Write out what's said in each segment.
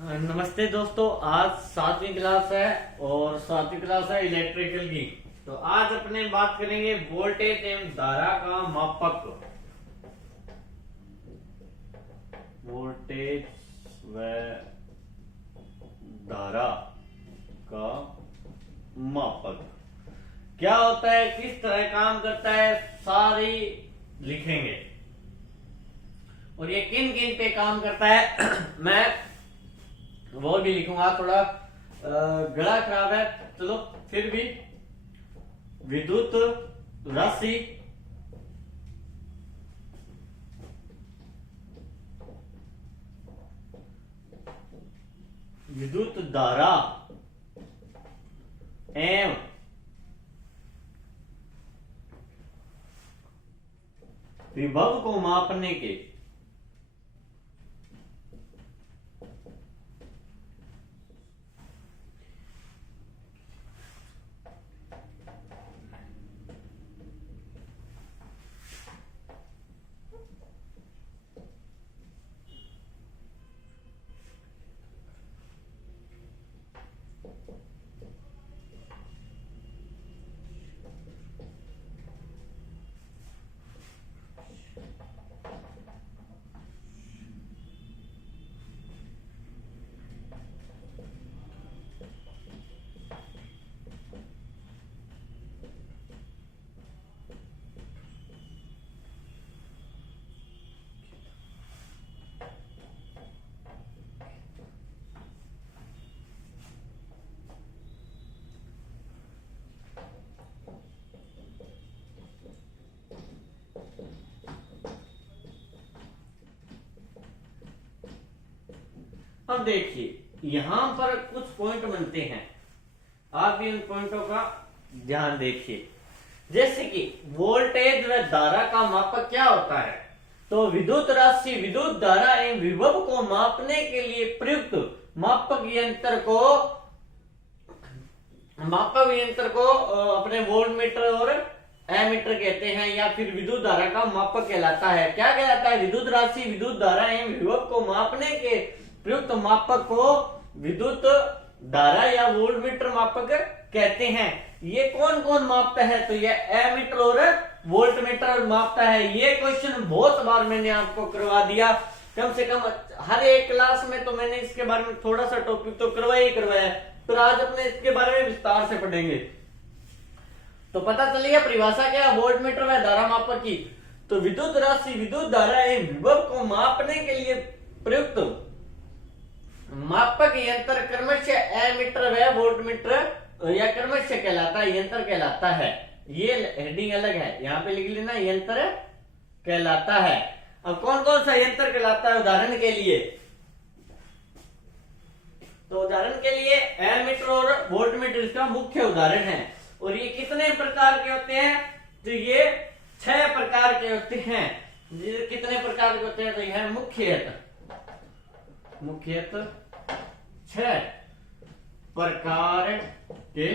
नमस्ते दोस्तों, आज 7वीं क्लास है और 7वीं क्लास है इलेक्ट्रिकल की। तो आज अपने बात करेंगे वोल्टेज एवं धारा का मापक। वोल्टेज व धारा का मापक क्या होता है, किस तरह काम करता है, सारी लिखेंगे और ये किन किन पे काम करता है मैं वो भी लिखूंगा। थोड़ा गला खराब है, चलो फिर भी। विद्युत राशि विद्युत धारा एवं विभव को मापने के अब देखिए यहां पर कुछ पॉइंट बनते हैं, आप भी उन पॉइंटों का ध्यान देखिए। जैसे कि वोल्टेज व धारा का मापक क्या होता है, तो विद्युत राशि विद्युत धारा एवं विभव को मापने के लिए प्रयुक्त मापक यंत्र को अपने वोल्ट मीटर और एमीटर कहते हैं, या फिर विद्युत धारा का मापक कहलाता है। क्या कहलाता है? विद्युत राशि विद्युत धारा एवं विभव को मापने के प्रयुक्त मापक को विद्युत धारा या वोल्ट मीटर मापक कहते हैं। ये कौन कौन मापता है? तो ये एमीटर और वोल्ट मीटर मापता है। ये क्वेश्चन बहुत बार मैंने आपको करवा दिया, कम से कम हर एक क्लास में तो मैंने इसके बारे में थोड़ा सा टॉपिक तो करवाया, तो आज अपने इसके बारे में विस्तार से पढ़ेंगे। तो पता चलिए परिभाषा क्या है वोल्ट मीटर व धारा मापक की। तो विद्युत राशि विद्युत धारा एवं विभव को मापने के लिए प्रयुक्त मापक यंत्र क्रमशः एमीटर व वोल्ट मीटर या क्रमशः कहलाता है, यंत्र कहलाता है। ये हेडिंग अलग है, यहाँ पे लिख लेना, यंत्र कहलाता है। अब कौन कौन सा यंत्र कहलाता है उदाहरण के लिए? तो उदाहरण के लिए एमीटर और वोल्ट मीटर इसका मुख्य उदाहरण है। और ये कितने प्रकार के होते हैं? तो ये 6 प्रकार के होते हैं। कितने प्रकार के होते हैं? तो यह मुख्यतः 6 प्रकार के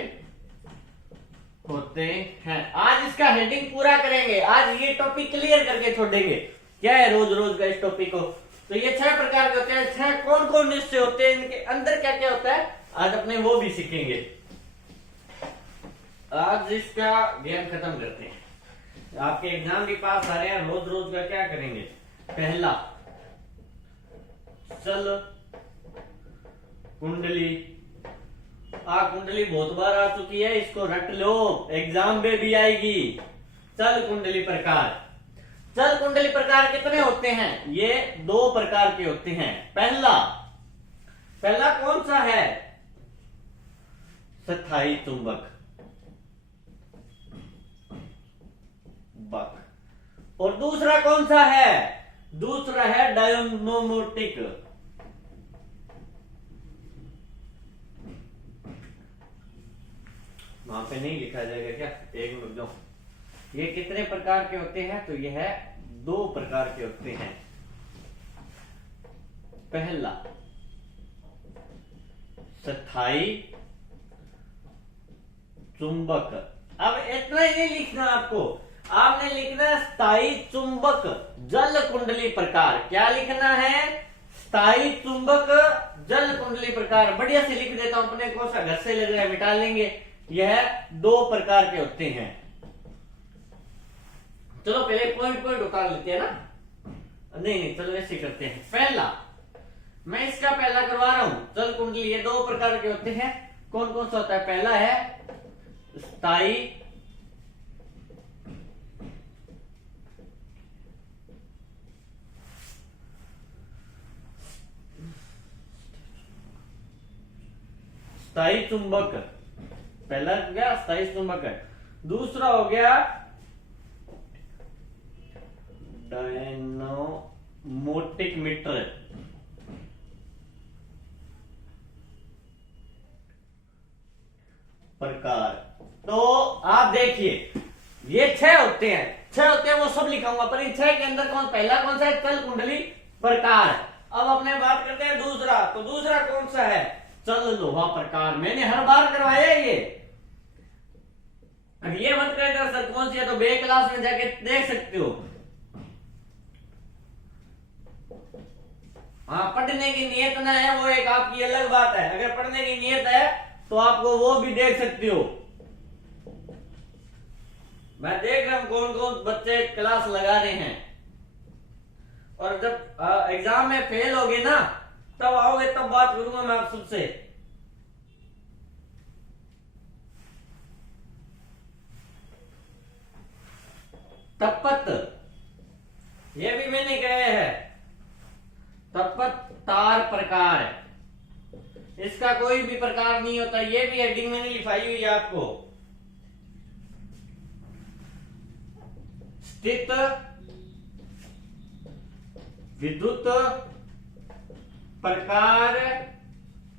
होते हैं। आज इसका हेडिंग पूरा करेंगे, आज ये टॉपिक क्लियर करके छोड़ेंगे। क्या है रोज रोज का इस टॉपिक को? तो ये 6 प्रकार के होते हैं। 6 कौन कौन निश्चय होते हैं, इनके अंदर क्या क्या होता है, आज अपने वो भी सीखेंगे। आज इसका गेम खत्म करते हैं। आपके एग्जाम भी पास आ रहे हैं, रोज रोज का क्या करेंगे? पहला चल कुंडली। कुंडली बहुत बार आ चुकी है, इसको रट लो, एग्जाम में भी आएगी। चल कुंडली प्रकार। चल कुंडली प्रकार कितने होते हैं? ये 2 प्रकार के होते हैं। पहला कौन सा है? स्थायी चुंबक बक। और दूसरा कौन सा है? दूसरा है डायनोमोटिक। वहां पे नहीं लिखा जाएगा क्या? एक मिनट दो। ये कितने प्रकार के होते हैं? तो यह 2 प्रकार के होते हैं। पहला स्थायी चुंबक। अब इतना ही नहीं लिखना आपको, आपने लिखना है स्थायी चुंबक जल कुंडली प्रकार। क्या लिखना है? स्थायी चुंबक जल कुंडली प्रकार बढ़िया से लिख देता हूं, अपने को घर से लग रहा है मिटा लेंगे। यह 2 प्रकार के होते हैं। चलो पहले पॉइंट पॉइंट उतार लेते हैं ना, नहीं चलो ऐसे करते हैं। पहला मैं इसका पहला करवा रहा हूं, जल कुंडली ये 2 प्रकार के होते हैं। कौन कौन सा होता है? पहला है स्थायी स्थायी चुंबक, पहला हो गया स्थायी चुंबक है। दूसरा हो गया डायनामोटिक मीटर। प्रकार तो आप देखिए ये 6 होते हैं, 6 होते हैं वो सब लिखाऊंगा, पर इन 6 के अंदर पहला कौन सा है? चल कुंडली प्रकार। अब अपने बात करते हैं दूसरा, तो दूसरा कौन सा है? चल लोहा प्रकार। मैंने हर बार करवाया ये, अब ये मत कहना सर कौन सी है, तो बे क्लास में जाके देख सकते हो। हाँ, पढ़ने की नियत ना है वो एक आपकी अलग बात है, अगर पढ़ने की नियत है तो आपको वो भी देख सकते हो। मैं देख रहा हूं कौन कौन बच्चे क्लास लगा रहे हैं, और जब एग्जाम में फेल होगे ना तब आओगे तब बात करूंगा मैं आप सबसे। तपत ये भी मैंने कहा है, तपत तार प्रकार है, इसका कोई भी प्रकार नहीं होता, ये भी हेडिंग मैंने लिखाई हुई है आपको। स्थित विद्युत प्रकार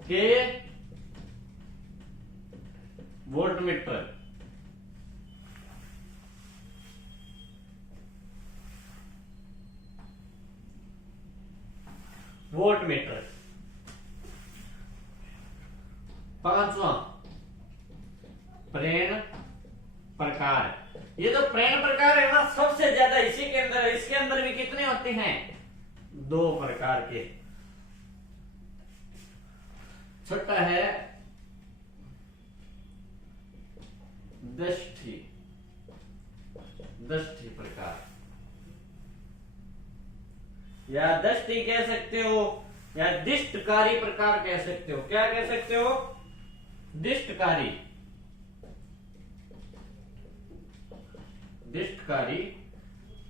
के वोल्टमीटर। वोल्टमीटर। पांचवा प्रेरण प्रकार। ये जो प्रेरण प्रकार है ना सबसे ज्यादा इसी के अंदर है। इसके अंदर भी कितने होते हैं? 2 प्रकार के। छठा है दष्टी प्रकार, या दष्टी कह सकते हो या दिष्टकारी प्रकार कह सकते हो। क्या कह सकते हो? दिष्टकारी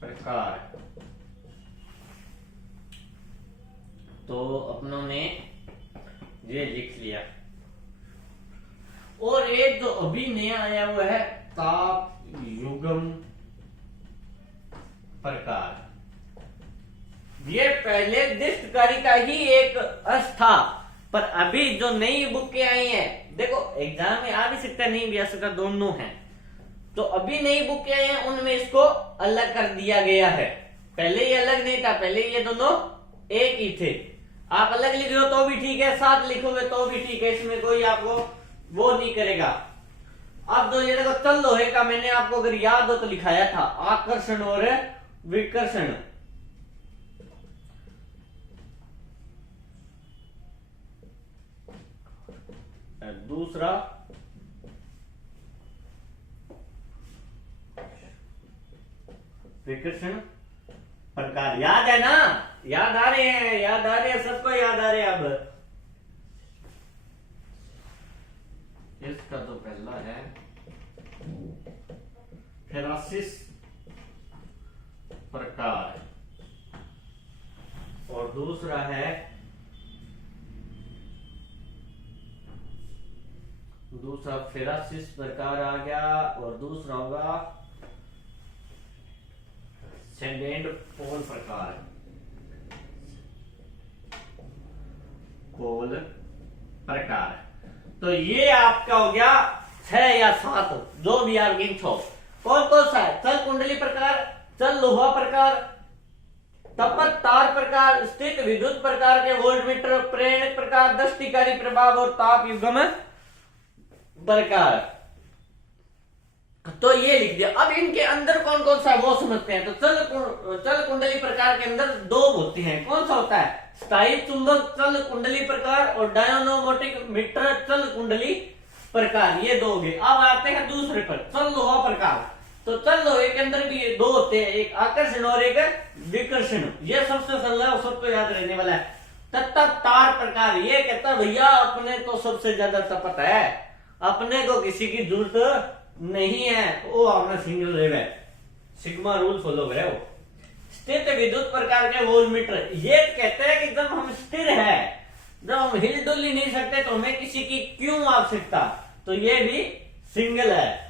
प्रकार। तो अपनों ने ये लिख लिया। और एक जो अभी नया आया हुआ है ताप युग्म प्रकार। ये पहले दिष्टकारी का ही एक अर्थ था, पर अभी जो नई बुक आई हैं, देखो एग्जाम में आ भी सकता है नहीं भी आ सकता, दोनों हैं। तो अभी नई बुक आई हैं उनमें इसको अलग कर दिया गया है। पहले ये अलग नहीं था, पहले ये दोनों एक ही थे। आप अलग लिख रहे हो तो भी ठीक है, साथ लिखोगे तो भी ठीक है, इसमें कोई आपको वो नहीं करेगा। अब जो ये देखो चल लोहे का मैंने आपको अगर याद हो तो लिखाया था आकर्षण और विकर्षण। दूसरा विकर्षण प्रकार। याद है ना? याद आ रहे हैं सबको याद आ रहे हैं। अब इसका तो पहला है फेरासिस प्रकार और दूसरा है फेरासिस प्रकार आ गया, और दूसरा होगा सेंडेंड पोल प्रकार। तो ये आपका हो गया 6 या 7, जो भी आप गिनो। कौन कौन सा है? चल कुंडली प्रकार, चल लोहा प्रकार, तपत तार प्रकार, स्थित विद्युत प्रकार के वोल्टमीटर, प्रेरक प्रकार, दष्टिकारी प्रभाव और ताप युग्म प्रकार। तो ये लिख दिया। अब इनके अंदर कौन कौन सा है वो समझते हैं। तो चल कुंडली प्रकार के अंदर 2 होते हैं। कौन सा होता है? स्थायी चुंबक चल कुंडली प्रकार और डायनामोटिक मीटर चल कुंडली प्रकार, ये दो हो गए। अब आते हैं दूसरे पर, चल लोहा प्रकार। तो चल लोहे के अंदर भी दो होते हैं, एक आकर्षण और एक विकर्षण। ये सबसे सरल है और सबको याद रहने वाला है। तथा तार प्रकार, ये कहता है भैया अपने तो सबसे ज्यादा तपत है, अपने को किसी की जरूरत नहीं है, वो अपना सिंगल रेव है, सिग्मा रूल फॉलो करे वो। स्थित विद्युत प्रकार के वोल्टमीटर, ये कहते हैं कि जब हम स्थिर है, जब हम हिल डुल ही नहीं सकते तो हमें किसी की क्यों आवश्यकता, तो ये भी सिंगल है।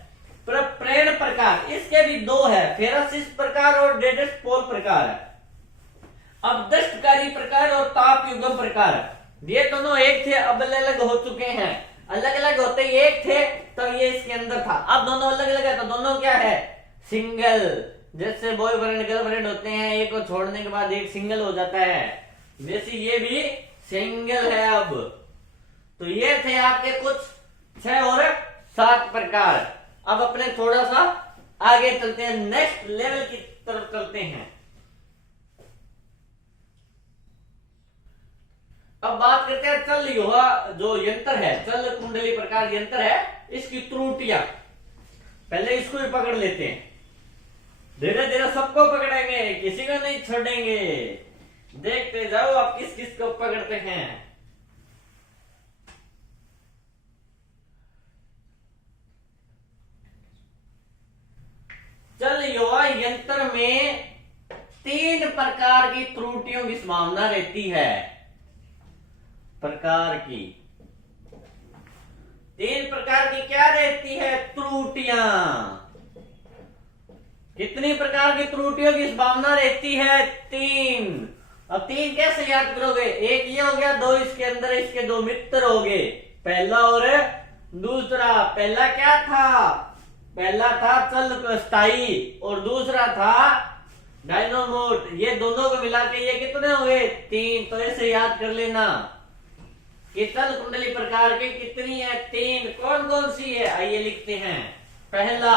प्रेरण प्रकार, इसके भी दो है, फेरासिस प्रकार और डेडेस पोल प्रकार है। अपदष्टकारी प्रकार और ताप युग्म प्रकार, ये दोनों एक थे, अब अलग अलग हो चुके हैं। अलग अलग होते एक थे तो ये इसके अंदर था, अब दोनों अलग अलग है तो दोनों क्या है, सिंगल। जैसे बॉयफ्रेंड गर्लफ्रेंड होते हैं, एक को छोड़ने के बाद एक सिंगल हो जाता है, वैसे ये भी सिंगल है। अब तो ये थे आपके कुछ 6 और 7 प्रकार। अब अपने थोड़ा सा आगे चलते हैं, नेक्स्ट लेवल की तरफ चलते हैं। अब बात करते हैं चल लोहा जो यंत्र है, चल कुंडली प्रकार यंत्र है, इसकी त्रुटियां। पहले इसको भी पकड़ लेते हैं, धीरे धीरे सबको पकड़ेंगे, किसी को नहीं छोड़ेंगे। देखते जाओ आप किस किस को पकड़ते हैं। चल लोहा यंत्र में 3 प्रकार की त्रुटियों की संभावना रहती है। प्रकार की 3 प्रकार की क्या रहती है, त्रुटियां। कितनी प्रकार की त्रुटियों की संभावना रहती है, 3। अब 3 कैसे याद करोगे, एक ये हो गया, 2 इसके अंदर, इसके 2 मित्र हो गए, पहला और दूसरा। पहला क्या था, पहला था चल स्थायी और दूसरा था डायनामोट, ये दोनों को मिला के ये कितने हुए, 3। तो ऐसे याद कर लेना कि चल कुंडली प्रकार की कितनी है, 3। कौन कौन सी है, आइए लिखते हैं। पहला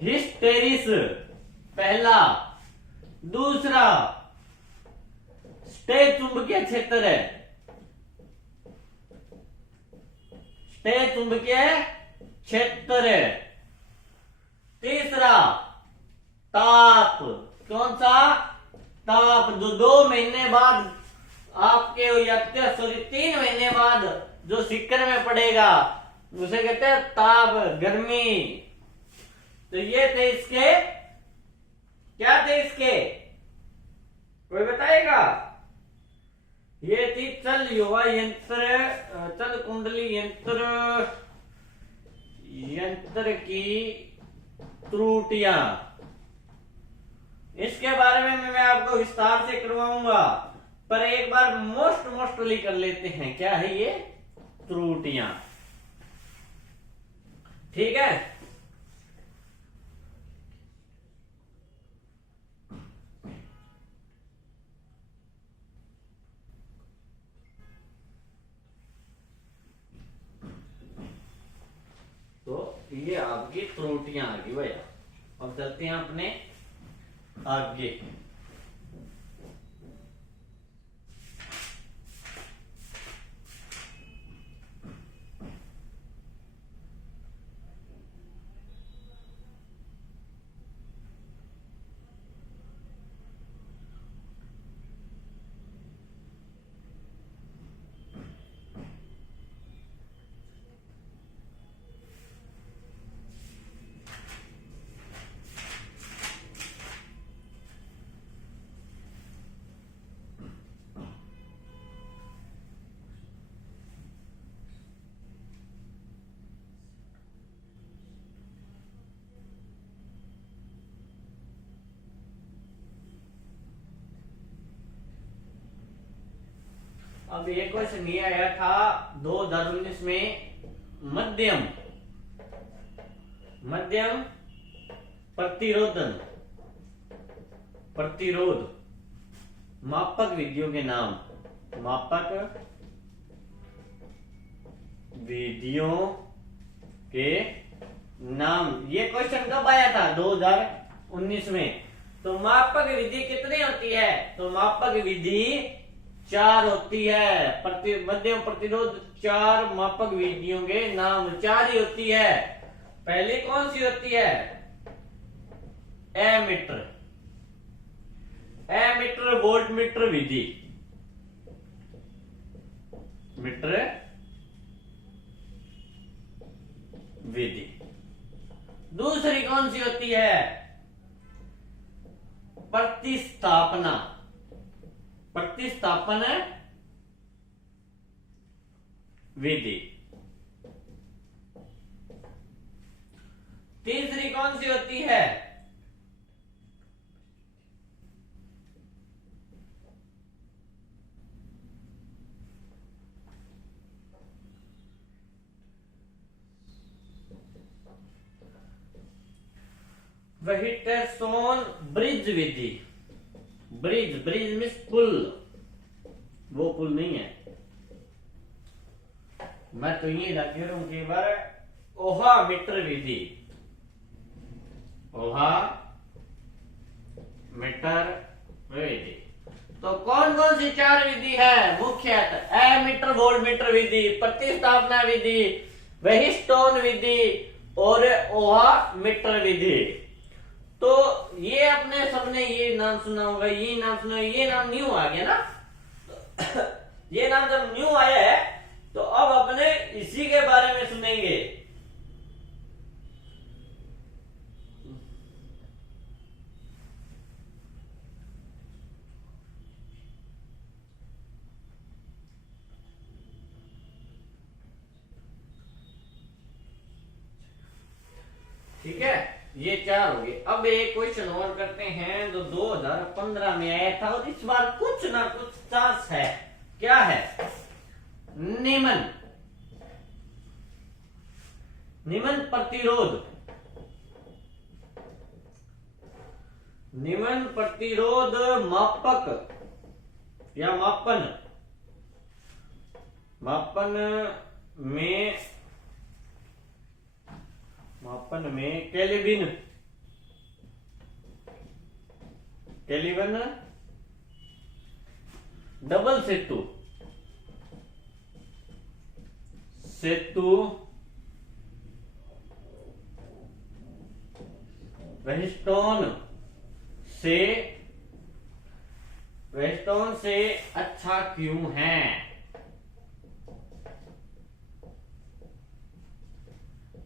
हिस्टेरिस, पहला। दूसरा स्टे चुंबकीय क्षेत्र है, स्टे चुंबकीय क्षेत्र है। तीसरा ताप, कौन सा, ताप, जो 2 महीने बाद आपके या 3 महीने बाद जो सिक्कर में पड़ेगा उसे कहते हैं ताप, गर्मी। तो ये थे इसके, क्या थे इसके, कोई बताएगा। ये थी चल लोहा यंत्र, चल कुंडली यंत्र, यंत्र की त्रुटियां। इसके बारे में मैं आपको विस्तार से करवाऊंगा, पर एक बार मोस्टली कर लेते हैं, क्या है ये त्रुटियां, ठीक है। तो ये आपकी त्रुटियां आ गई भैया। अब चलते हैं अपने आगे। अब एक क्वेश्चन ये आया था 2019 में, मध्यम प्रतिरोध मापक विधियों के नाम, मापक विधियों के नाम। ये क्वेश्चन कब आया था, 2019 19वें। तो मापक विधि कितनी होती है? तो मापक विधि 4 होती है। मध्यम प्रतिरोध 4 मापक विधियों के नाम 4 ही होती है। पहली कौन सी होती है? एमीटर, एमीटर वोल्ट मीटर विधि, मीटर विधि। दूसरी कौन सी होती है? प्रतिस्थापना, प्रतिस्थापन विधि। तीसरी कौन सी होती है? व्हिटरसोन ब्रिज विधि। ब्रिज, ब्रिज मीन्स पुल, वो पुल नहीं है। मैं तो ये लगे हूं कि बार ओहा मीटर विधि, ओहा मीटर विधि। तो कौन कौन सी 4 विधि है मुख्यतः? एमीटर वोल्ट मीटर विधि, प्रतिस्थापना विधि, व्हीटस्टोन विधि और ओहा मीटर विधि। तो ये अपने सबने ये नाम सुना होगा, ये नाम सुना, ये नाम न्यू आ गया ना। तो ये नाम जब न्यू आया है तो अब अपने इसी के बारे में सुनेंगे। ठीक है, ये 4 हो गए। अब एक क्वेश्चन और करते हैं जो 2015 में आया था और इस बार कुछ ना कुछ चांस है। क्या है? निमन, निमन प्रतिरोध, निमन प्रतिरोध मापक या मापन, मापन में केल्विन, केल्विन डबल सेतु, सेतु व्हीटस्टोन से अच्छा क्यों है?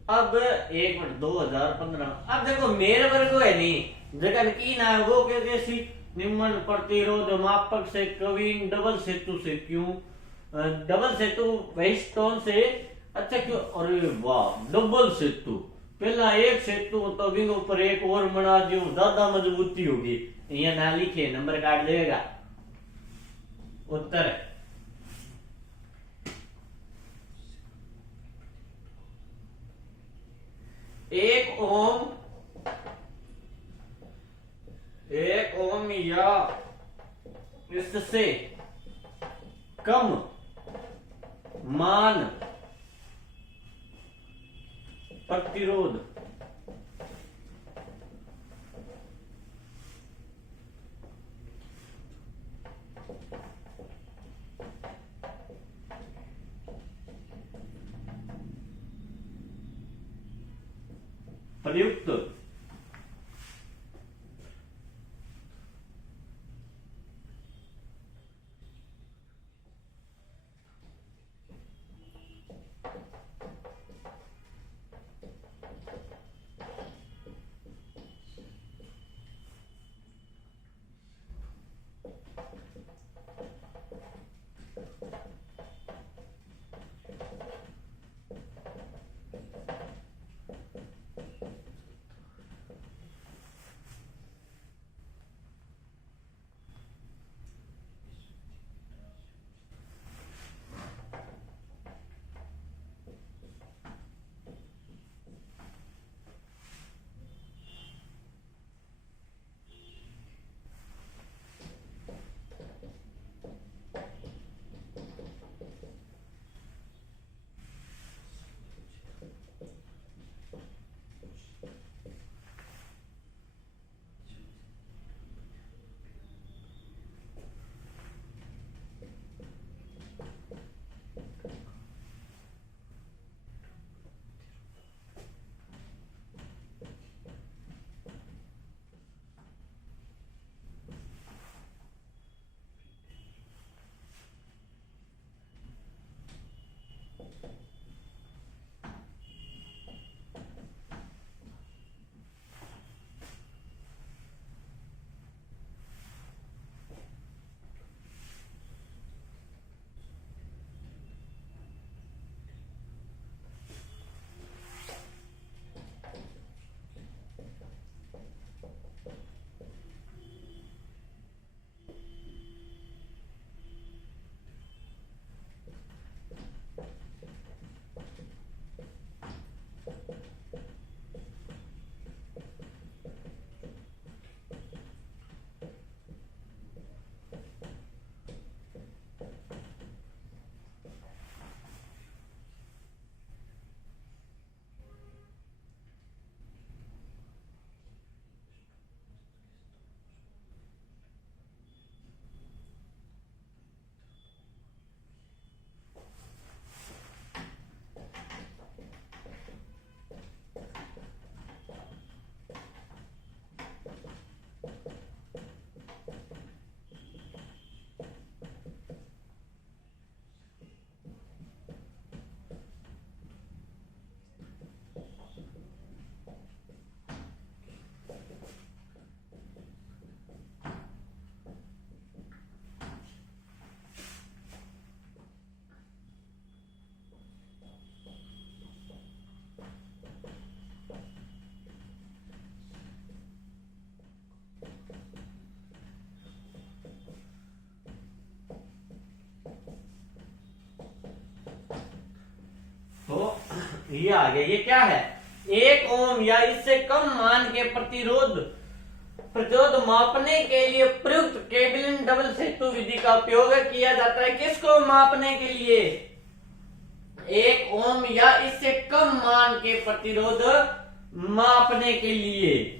अब 2015, अब देखो मेरे वर्ग को है नहीं जगह की ना वो कैसी निम्न प्रतिरोध मापक से कविन डबल सेतु से क्यों, डबल सेतु व्हीटस्टोन से अच्छा क्यों? अरे वाह, डबल सेतु पहला एक सेतु तो बिंग ऊपर एक और बना दियो, ज्यादा मजबूती होगी। ये ना लिखे, नंबर काट देगा। उत्तर 1 ओम, 1 ओम या इससे कम मान प्रतिरोध प्रयुक्त ये आ गया, ये क्या है, 1 ओम या इससे कम मान के प्रतिरोध मापने के लिए प्रयुक्त केविलिन डबल सेतु विधि का उपयोग किया जाता है। किसको मापने के लिए, 1 ओम या इससे कम मान के प्रतिरोध मापने के लिए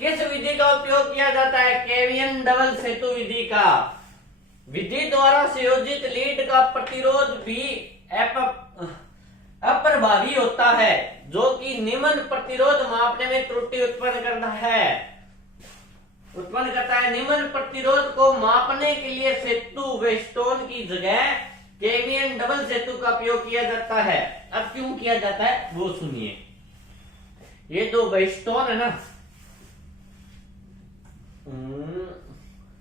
किस विधि का उपयोग किया जाता है, केविलिन डबल सेतु विधि का। विधि द्वारा संयोजित लीड का प्रतिरोध भी अप्रभावी होता है, जो कि निम्न प्रतिरोध मापने में त्रुटि उत्पन्न करता है। निम्न प्रतिरोध को मापने के लिए सेतु वेस्टोन की जगह केविलिन डबल सेतु का उपयोग किया जाता है। अब क्यों किया जाता है वो सुनिए। ये जो वेस्टोन है ना,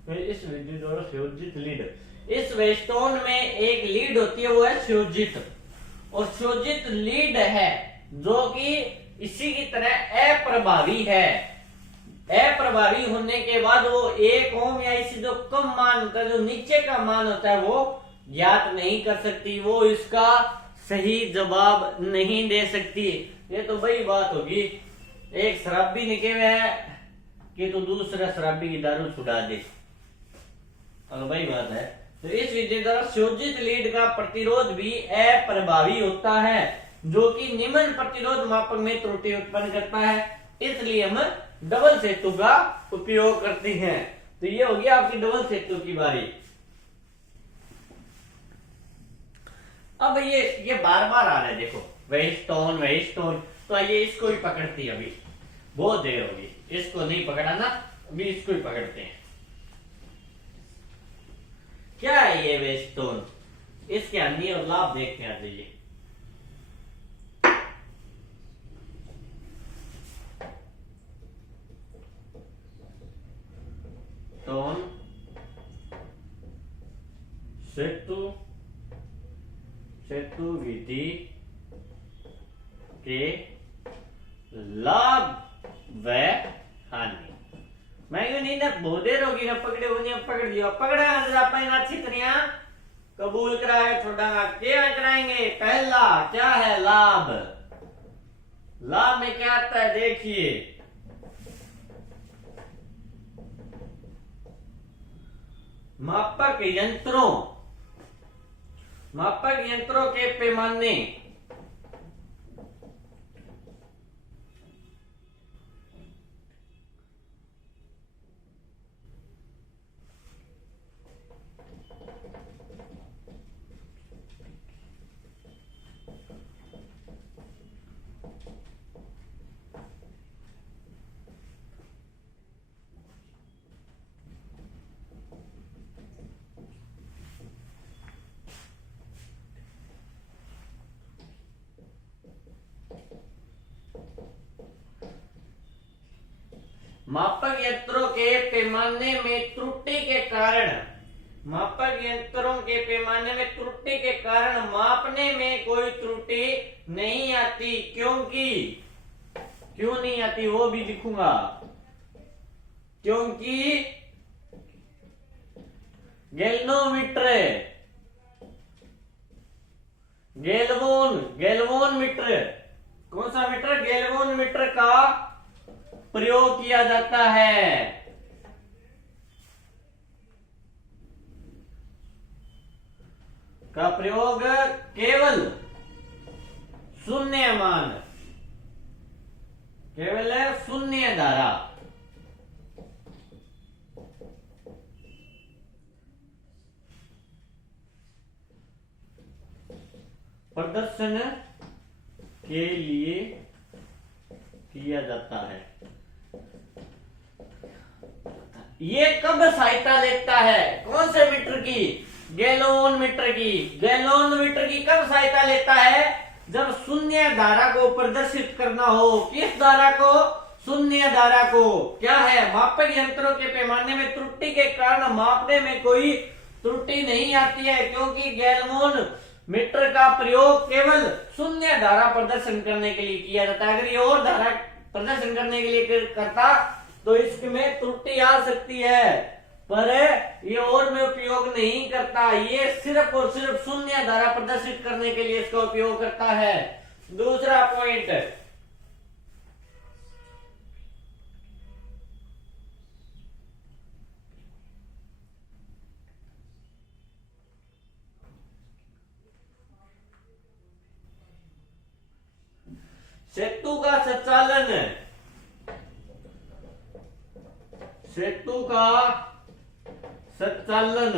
इस विधि द्वारा संयोजित लीड, इस वेस्टोन में एक लीड होती है, वो है संयोजित, और संयोजित लीड है जो कि इसी की तरह अप्रभावी है। अप्रभावी होने के बाद वो 1 ओम या इससे जो कम मान होता है, जो नीचे का मान होता है, वो ज्ञात नहीं कर सकती, वो इसका सही जवाब नहीं दे सकती। ये तो वही बात होगी, एक शराबी निकले है कि तो दूसरा शराबी की दारू छुड़ा दे, और वही बात है। तो इस विधि द्वारा संयोजित लीड का प्रतिरोध भी अप्रभावी होता है, जो कि निम्न प्रतिरोध मापक में त्रुटि उत्पन्न करता है, इसलिए हम डबल सेतु का उपयोग करते हैं। तो ये हो गया आपकी डबल सेतु की बारी। अब ये बार बार आ रहा है, देखो वेस्टोन, तो ये इसको भी पकड़ती है, अभी बहुत देर होगी, इसको नहीं पकड़ाना, अभी इसको ही पकड़ते हैं। क्या है ये वेस्टोन, इसके हानि और लाभ देखते हैं। आइए, टोन सेतु विधि के लाभ व हानि। मैं क्यों नहीं ना बहुत देर होगी ना, पकड़े हो नहीं, पकड़ लियो, पकड़ा अच्छी तरह कबूल कराए, छोड़ा क्या कराएंगे। पहला क्या है, लाभ। लाभ में क्या आता है देखिए, मापक यंत्रों के पैमाने मापक यंत्रों के पैमाने में त्रुटि के कारण, मापने में कोई त्रुटि नहीं आती। क्यों नहीं आती वो भी लिखूंगा, क्योंकि गैल्वोन मीटर, कौन सा मीटर, गैल्वोन मीटर का प्रयोग किया जाता है। का प्रयोग केवल शून्य मान, केवल शून्य धारा, प्रदर्शन के लिए किया जाता है। ये कब सहायता लेता है, कौन से मीटर की, गैलोन मीटर की कब सहायता लेता है, जब शून्य धारा को प्रदर्शित करना हो। किस धारा को, शून्य धारा को। क्या है, मापक यंत्रों के पैमाने में त्रुटि के कारण मापने में कोई त्रुटि नहीं आती है, क्योंकि गैल्वोन मीटर का प्रयोग केवल शून्य धारा प्रदर्शन करने के लिए किया जाता है। अगर ये और धारा प्रदर्शन करने के लिए करता तो इसमें त्रुटि आ सकती है, पर ये और में उपयोग नहीं करता, ये सिर्फ और सिर्फ शून्य धारा प्रदर्शित करने के लिए इसका उपयोग करता है। दूसरा पॉइंट, सेतु का संचालन, सेतु का संचालन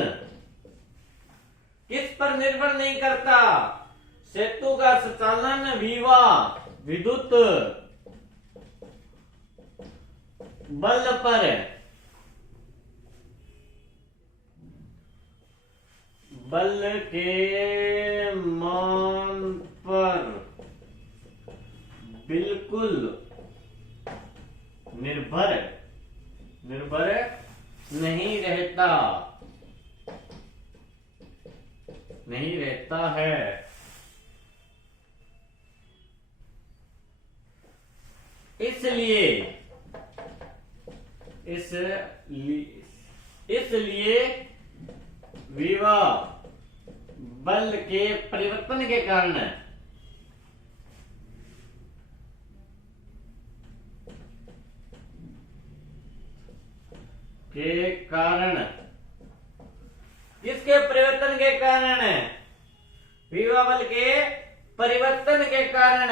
किस पर निर्भर नहीं करता? सेतु का संचालन विद्युत बल पर, बल के मान पर बिल्कुल निर्भर नहीं रहता है। इसलिए विभव बल के परिवर्तन के कारण किसके परिवर्तन के कारण? विभव बल के परिवर्तन के कारण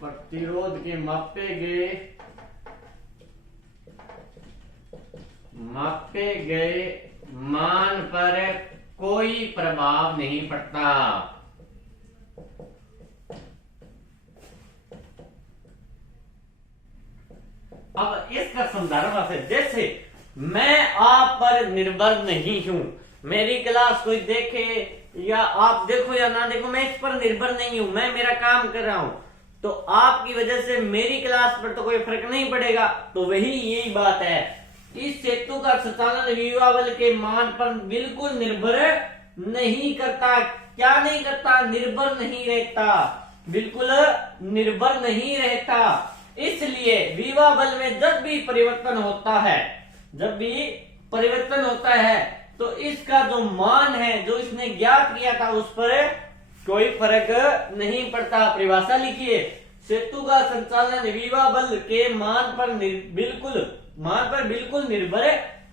प्रतिरोध के मापे गए मान पर कोई प्रभाव नहीं पड़ता। अब इसका संदर्भ है, जैसे मैं आप पर निर्भर नहीं हूं, मेरी क्लास कोई देखे या आप देखो या ना देखो, मैं इस पर निर्भर नहीं हूं, मैं मेरा काम कर रहा हूं, तो आपकी वजह से मेरी क्लास पर तो कोई फर्क नहीं पड़ेगा। तो वही यही बात है, इस सेतु का संचालन विभव बल के मान पर बिल्कुल निर्भर नहीं करता। क्या नहीं करता? निर्भर नहीं रहता, बिल्कुल निर्भर नहीं रहता। इसलिए विभव बल में जब भी परिवर्तन होता है तो इसका जो मान है, जो इसने ज्ञात किया था, उस पर कोई फर्क नहीं पड़ता। परिभाषा लिखिए, सेतु का संचालन विभव बल के मान पर बिल्कुल निर्भर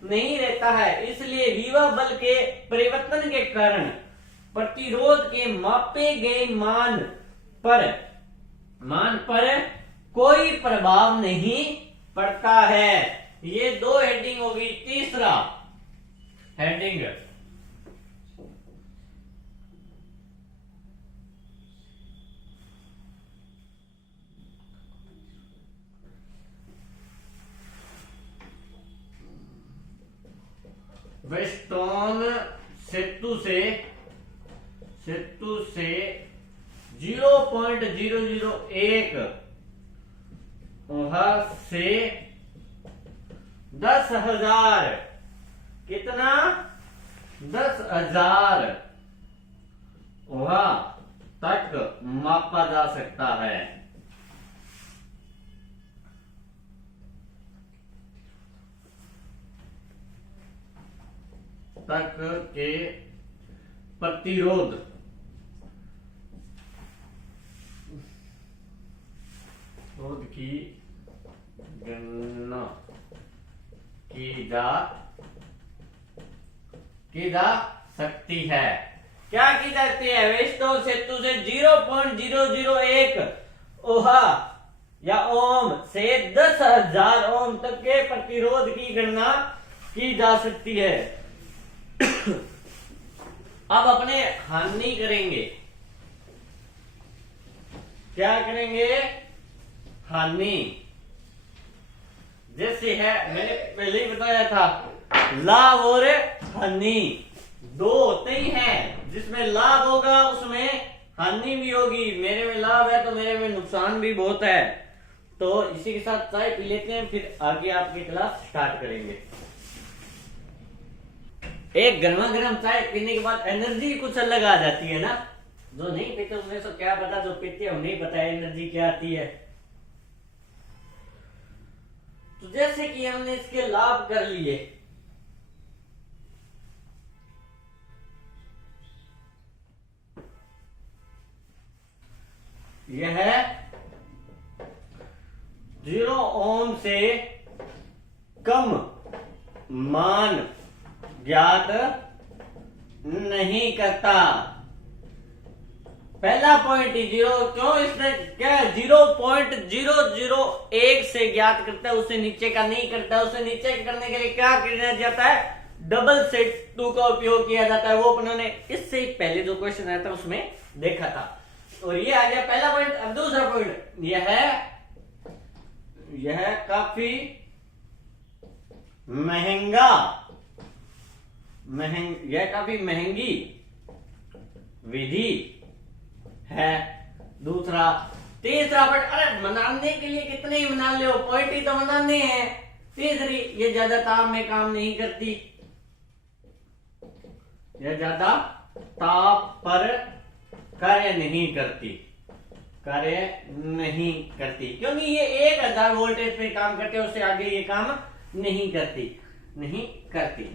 नहीं रहता है। इसलिए विभव बल के परिवर्तन के कारण प्रतिरोध के मापे गए मान पर कोई प्रभाव नहीं पड़ता है। ये दो हेडिंग होगी। तीसरा हेडिंग, वेस्टर्न सेतु से 0.001 से 10,000 कितना 10,000 तक मापा जा सकता है। तक के प्रतिरोध की गणना की जा सकती है। क्या की जाती है? वेस्टर्न सेतु से 0.001 या ओम से 10,000 ओम तक के प्रतिरोध की गणना की जा सकती है। अब अपने हानि करेंगे। क्या करेंगे? हानि। जैसे है, मैंने पहले ही बताया था, लाभ और हानि दो होते ही हैं। जिसमें लाभ होगा उसमें हानि भी होगी। मेरे में लाभ है तो मेरे में नुकसान भी बहुत है। तो इसी के साथ चाय पी लेते हैं, फिर आगे आपकी क्लास स्टार्ट करेंगे। एक गर्मा गर्म चाय पीने के बाद एनर्जी कुछ अलग आ जाती है ना। जो नहीं पीते उन्हें तो क्या पता, जो पीते हैं उन्हें पता है एनर्जी क्या आती है। तो जैसे कि हमने इसके लाभ कर लिए, यह 0 ओम से कम मान ज्ञात नहीं करता। पहला पॉइंट ही 0, क्यों इसने क्या 0.001 से ज्ञात करता है, उससे नीचे का नहीं करता। उससे नीचे करने के लिए क्या किया जाता है, डबल सेट 2 का उपयोग किया जाता है। वो अपनों ने इससे पहले जो क्वेश्चन आया था उसमें देखा था। और ये आ गया पहला पॉइंट। अब दूसरा पॉइंट, यह काफी यह काफी महंगी विधि है। दूसरा, तीसरा पॉइंट, अरे मनाने के लिए कितने ही मना लो, पॉइंट ही तो मनाने हैं। तीसरी, ये ज्यादा ताप में काम नहीं करती, यह ज्यादा ताप पर कार्य नहीं करती, क्योंकि ये 1000 वोल्टेज पे काम करते हैं, उससे आगे ये काम नहीं करती।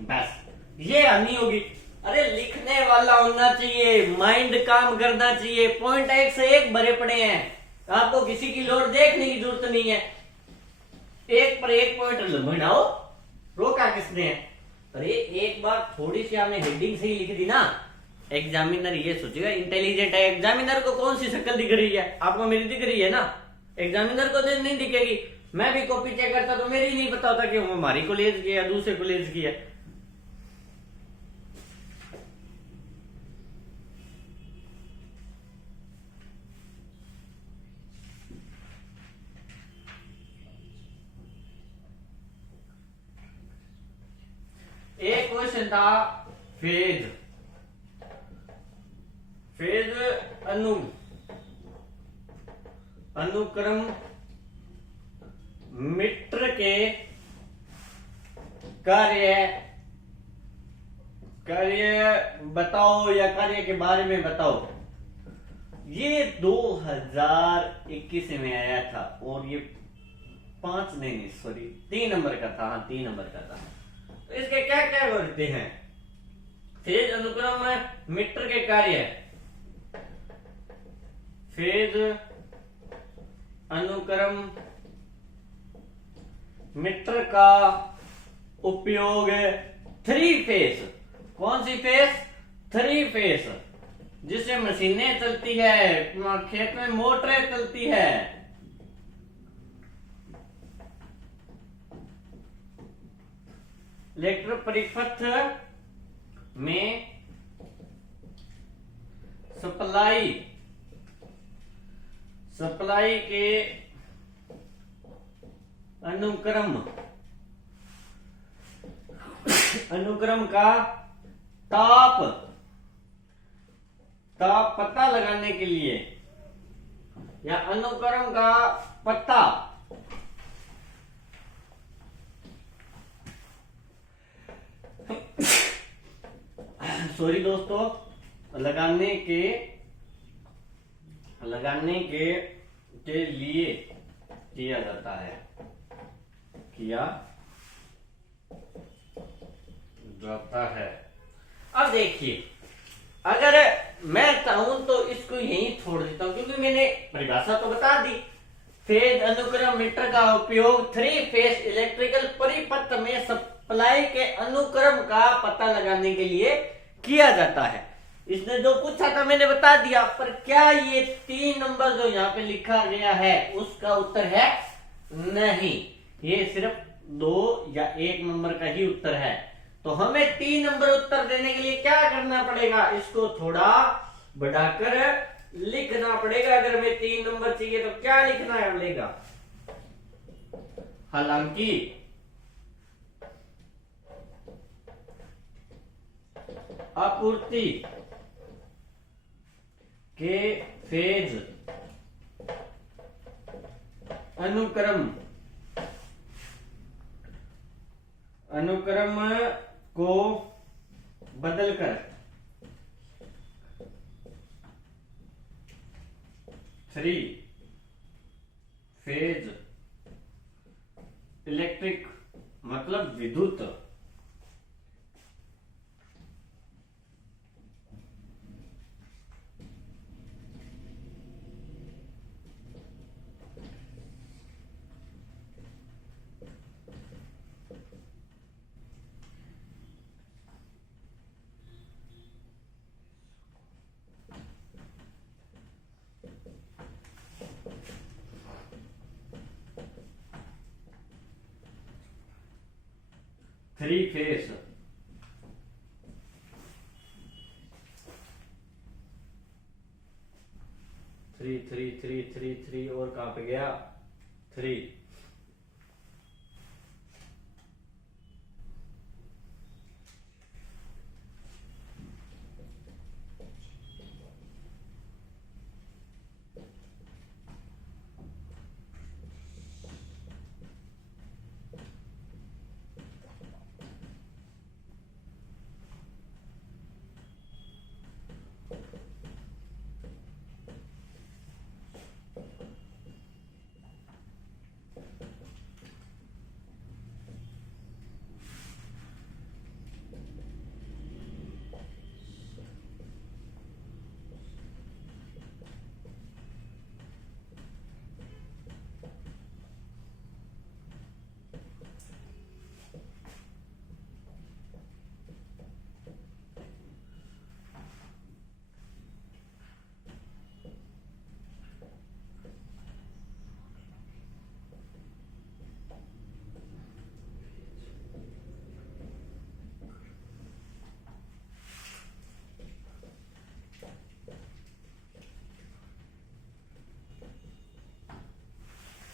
बस ये हानि होगी। अरे लिखने वाला होना चाहिए, माइंड काम करना चाहिए। पॉइंट एक से एक भरे पड़े हैं, आपको किसी की लोड देखने की जरूरत नहीं है। एक पर एक पॉइंट बनाओ, रोका किसने है? अरे एक बार थोड़ी सी आपने हेडिंग से ही लिख दी ना, एग्जामिनर ये सोचेगा इंटेलिजेंट है। एग्जामिनर को कौन सी शक्ल दिख रही है? आपको मेरी दिख रही है ना, एग्जामिनर को नहीं दिखेगी। मैं भी कॉपी चेक करता तो मेरी नहीं पता होता कि वो हमारी कॉलेज की है दूसरे कॉलेज की है। एक क्वेश्चन था फेज अनुक्रम मीटर के कार्य बताओ या कार्य के बारे में बताओ। ये 2021 में आया था और ये 3 नंबर का था। हाँ 3 नंबर का था। तो इसके क्या क्या करते हैं? फेज अनुक्रम मीटर के कार्य, फेज अनुक्रम मीटर का उपयोग 3 फेज, कौन सी फेज? 3 फेज, जिससे मशीनें चलती है, खेत में मोटरें चलती है। इलेक्ट्रिक परिपथ में सप्लाई के अनुक्रम का ताप पता लगाने के लिए, या अनुक्रम का पता लगाने के लिए किया जाता है। अब देखिए, अगर मैं चाहूं तो इसको यहीं छोड़ देता हूं, क्योंकि मैंने परिभाषा तो बता दी। फेज अनुक्रम मीटर का उपयोग 3 फेज इलेक्ट्रिकल परिपथ में सप्लाई के अनुक्रम का पता लगाने के लिए किया जाता है। इसने जो पूछा था मैंने बता दिया, पर क्या ये 3 नंबर जो यहाँ पे लिखा गया है उसका उत्तर है? नहीं, ये सिर्फ 2 या 1 नंबर का ही उत्तर है। तो हमें 3 नंबर उत्तर देने के लिए क्या करना पड़ेगा? इसको थोड़ा बढ़ाकर लिखना पड़ेगा। अगर हमें 3 नंबर चाहिए तो क्या लिखना पड़ेगा? हालांकि आपूर्ति के फेज अनुक्रम को बदलकर 3 फेज इलेक्ट्रिक मतलब विद्युत 3 फेज 3 और कहां पे गया 3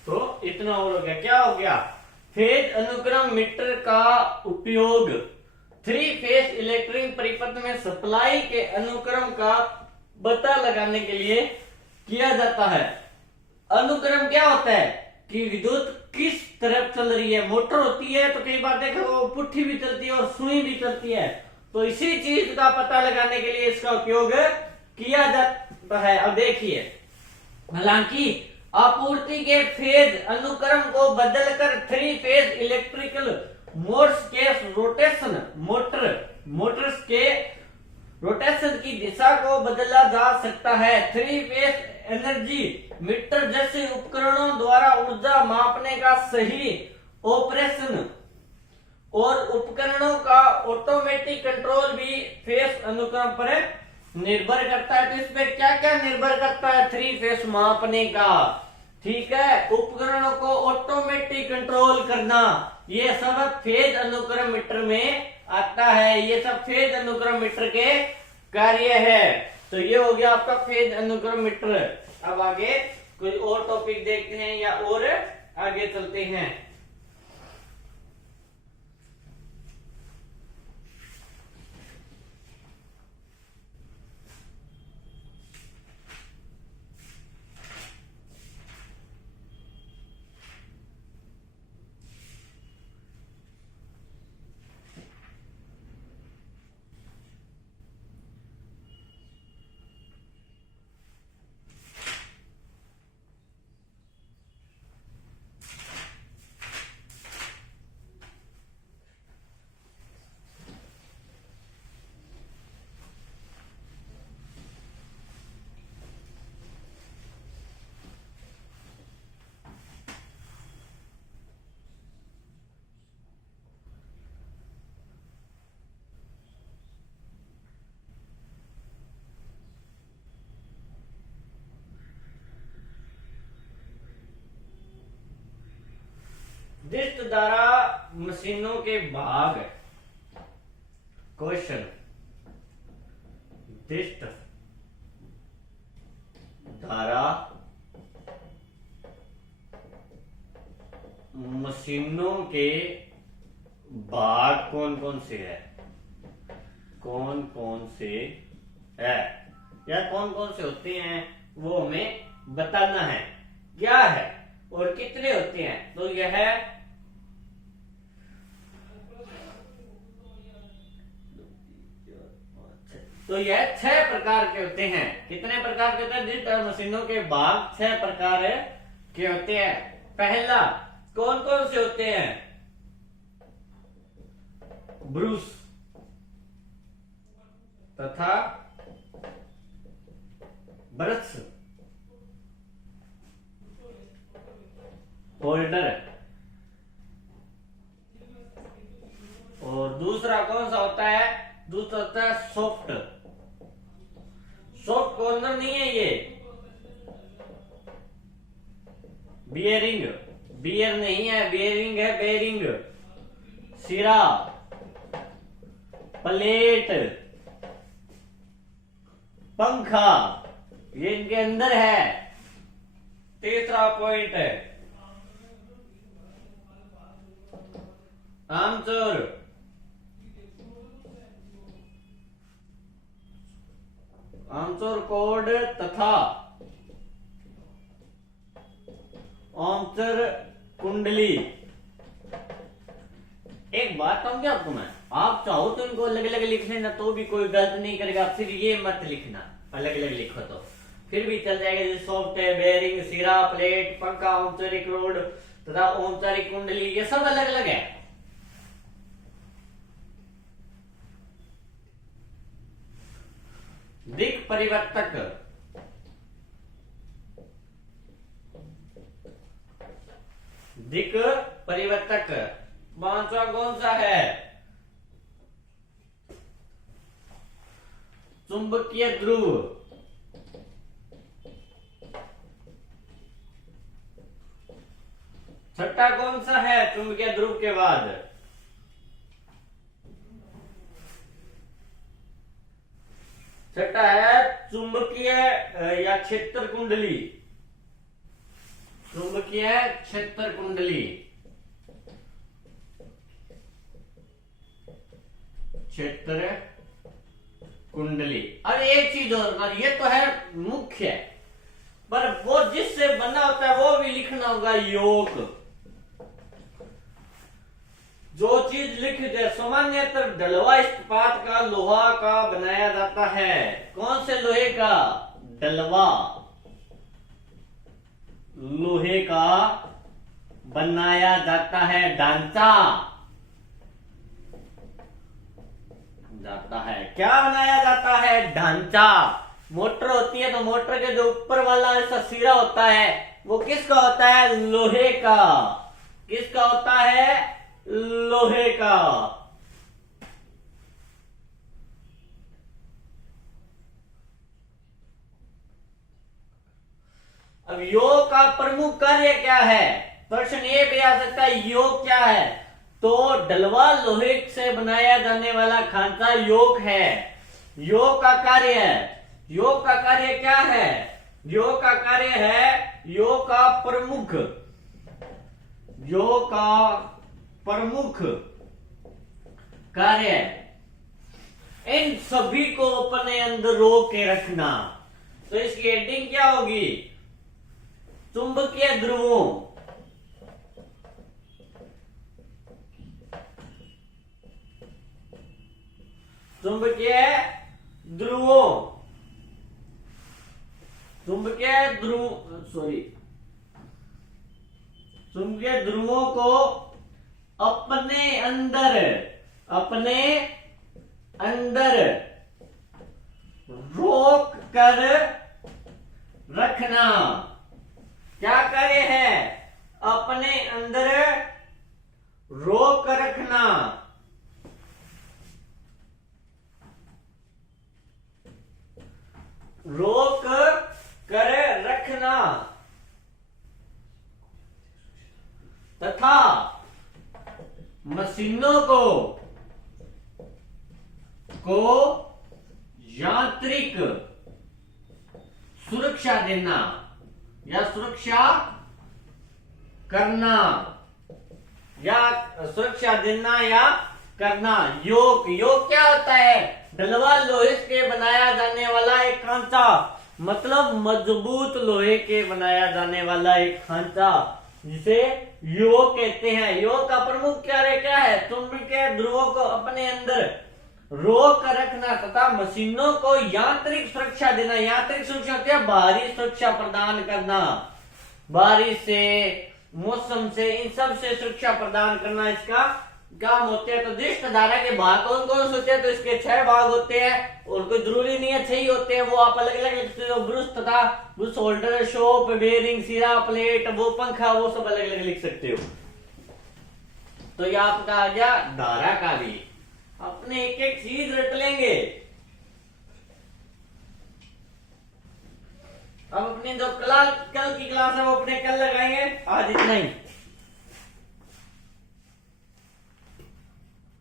तो इतना और हो गया। क्या हो गया? फेज अनुक्रम मीटर का उपयोग 3 फेज इलेक्ट्रिक परिपथ में सप्लाई के अनुक्रम का पता लगाने के लिए किया जाता है। अनुक्रम क्या होता है कि विद्युत किस तरफ चल रही है। मोटर होती है तो कई बार देखो वो पुट्ठी भी चलती है और सुई भी चलती है, तो इसी चीज का पता लगाने के लिए इसका उपयोग किया जाता है। अब देखिए, हालांकि आपूर्ति के फेज अनुक्रम को बदलकर 3 फेज इलेक्ट्रिकल मोटर्स के मोटर्स के रोटेशन की दिशा को बदला जा सकता है। 3 फेज एनर्जी मीटर जैसे उपकरणों द्वारा ऊर्जा मापने का सही ऑपरेशन और उपकरणों का ऑटोमेटिक कंट्रोल भी फेज अनुक्रम पर निर्भर करता है। तो इसमें क्या क्या निर्भर करता है 3 फेज मापने का? ठीक है, उपकरणों को ऑटोमेटिक कंट्रोल करना, ये सब फेज अनुक्रम मीटर में आता है। ये सब फेज अनुक्रम मीटर के कार्य है। तो ये हो गया आपका फेज अनुक्रम मीटर। अब आगे कोई और टॉपिक देखते हैं या और आगे चलते हैं। डिस्ट द्वारा मशीनों के भाग। क्वेश्चन, डिस्ट द्वारा मशीनों के भाग कौन कौन से है? कौन कौन से है या कौन कौन से होते हैं वो हमें बताना है। क्या है और कितने होते हैं? तो यह है तो यह 6 प्रकार के होते हैं। कितने प्रकार के होते हैं? डिजिटल मशीनों के भाग 6 प्रकार के होते हैं। पहला कौन कौन से होते हैं? ब्रूस तथा ब्रश, होल्डर, और दूसरा कौन सा होता है? दूसरा होता है सॉफ्ट। सॉफ्ट कॉर्नर नहीं है ये, बियरिंग, बियर नहीं है, बियरिंग है, बेरिंग। सिरा, प्लेट, पंखा, ये इनके अंदर है। तीसरा पॉइंट है आमचूर, आमचूर कोड तथा आमचूर कुंडली। एक बात कहूंगी आपको मैं, आप चाहो तो इनको अलग अलग लिख लेना तो भी कोई गलत नहीं करेगा। फिर ये मत लिखना अलग अलग लिखो तो फिर भी चल जाएगा। जैसे सॉफ्ट है, बेरिंग, सिरा, प्लेट, पंखा, औपचारिक रोड तथा औपचारिक कुंडली, ये सब अलग अलग है। दिक् परिवर्तक, दिक् परिवर्तक पांचवा कौन सा है? चुंबकीय ध्रुव, छठा कौन सा है चुंबकीय ध्रुव के बाद? छठा है चुंबकीय या क्षेत्र कुंडली, चुंबकीय क्षेत्र कुंडली, क्षेत्र कुंडली। अब एक चीज और, ये तो है मुख्य, पर वो जिससे बना होता है वो भी लिखना होगा। योग, जो चीज लिख दे, सामान्यतः ढलवा इस्पात का, लोहा का बनाया जाता है। कौन से लोहे का? ढलवा लोहे का बनाया जाता है, ढांचा जाता है। क्या बनाया जाता है? ढांचा। मोटर होती है तो मोटर के जो ऊपर वाला ऐसा सिरा होता है वो किसका होता है? लोहे का। किसका होता है? लोहे का। अब योग का प्रमुख कार्य क्या है? प्रश्न ये भी आ सकता है, योग क्या है? तो ढलवा लोहे से बनाया जाने वाला खांचा योग है। योग का कार्य है, योग का कार्य क्या है? योग का कार्य है, योग का प्रमुख, योग का प्रमुख कार्य इन सभी को अपने अंदर रोक के रखना। तो इसकी हेडिंग क्या होगी? चुंबकीय ध्रुवों, चुंबकीय ध्रुवों, चुंबकीय ध्रुव चुंबकीय ध्रुवों को अपने अंदर रोक कर रखना। क्या कार्य है? अपने अंदर रोक रखना। रोक कर रखना तथा मशीनों को यांत्रिक सुरक्षा देना या सुरक्षा करना, या सुरक्षा देना या करना। योग क्या होता है? ढलवा लोहे के बनाया जाने वाला एक खांचा, मतलब मजबूत लोहे के बनाया जाने वाला एक खांचा, जिसे योग कहते हैं। योग का प्रमुख कार्य क्या है? चुंबकीय ध्रुवों को अपने अंदर रोक रखना तथा मशीनों को यांत्रिक सुरक्षा देना। यांत्रिक सुरक्षा होती है बाहरी सुरक्षा प्रदान करना, बारिश से, मौसम से, इन सब से सुरक्षा प्रदान करना इसका काम होते हैं। तो दृष्ट धारा के भाग कौन कौन से होते हैं? तो इसके 6 भाग होते हैं और कोई जरूरी नहीं है 6 ही होते हैं, वो आप अलग अलग लिखते हो। ब्रुश तथा ब्रुश होल्डर, शॉप, बेरिंग, सिरा, प्लेट, वो पंखा, वो सब अलग अलग लिख सकते हो। तो ये आपका आ गया धारा का भी। अपने एक एक चीज रट लेंगे। अब अपनी जो कल की क्लास है वो अपने कल लगाएंगे। आज इतना ही।